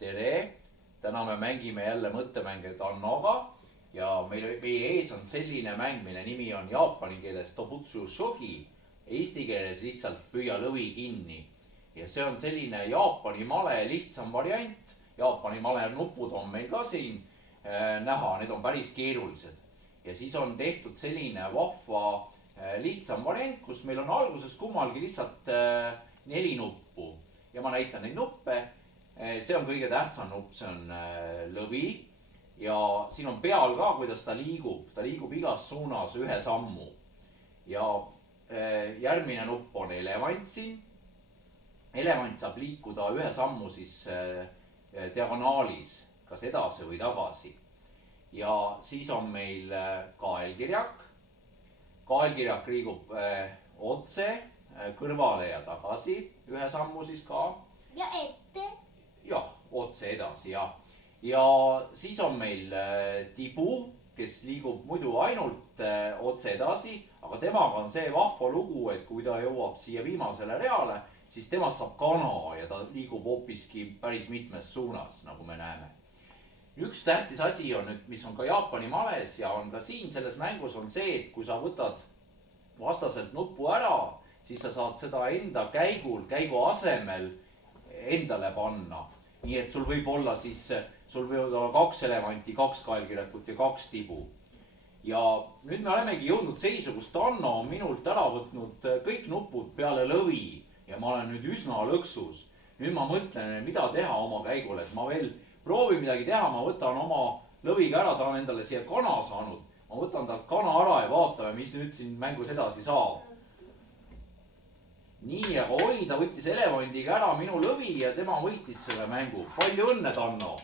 tere! Täna me mängime jälle mõttemänge Tannoga ja meie ees on selline mäng, mille nimi on jaapani keeles Tobutsu Shogi, eesti keeles lihtsalt püüa lõvi kinni. Ja see on selline Jaapani male lihtsam variant. Jaapani male nupud on meil ka siin näha, need on päris keerulised. Ja siis on tehtud selline vahva lihtsam variant, kus meil on alguses kummalgi lihtsalt 4 nuppu. Ja ma näitan neid nuppe. See on kõige tähtsam nupp, see on lõvi. Ja siin on peal ka, kuidas ta liigub. Ta liigub igas suunas ühe sammu. Ja järgmine nupp on elevant siin. Elevant saab liikuda ühe sammu siis diagonaalis, kas edasi või tagasi. Ja siis on meil kaelkirjak. Kaelkirjak liigub otse, kõrvale ja tagasi, ühe sammu siis ka. Ja ette. Jah, otse edasi, jah. Ja siis on meil tibu, kes liigub muidu ainult otse edasi, aga temaga on see vahva lugu, et kui ta jõuab siia viimasele reale, siis temast saab kana ja ta liigub hoopiski päris mitmes suunas, nagu me näeme. Üks tähtis asi on nüüd, mis on ka Jaapani males ja on ka siin selles mängus on see, et kui sa võtad vastaselt nuppu ära, siis sa saad seda enda käigu asemel endale panna. Nii et sul võib olla siis, sul võivad olla 2 elevanti, 2 kaelkirjakut ja 2 tibu. Ja nüüd me olemegi jõudnud seisu, kus Tanno on minult ära võtnud kõik nupud peale lõvi ja ma olen nüüd üsna lõksus. Nüüd ma mõtlen, mida teha oma käigul, et ma veel proovin midagi teha, ma võtan oma lõviga ära, ta on endale siia kana saanud. Ma võtan talt kana ära ja vaatame, mis nüüd siin mängus edasi saab. Nii, aga oi, ta võttis elevandiga ära minu lõvi ja tema võitis selle mängu. Palju õnne, Tanno!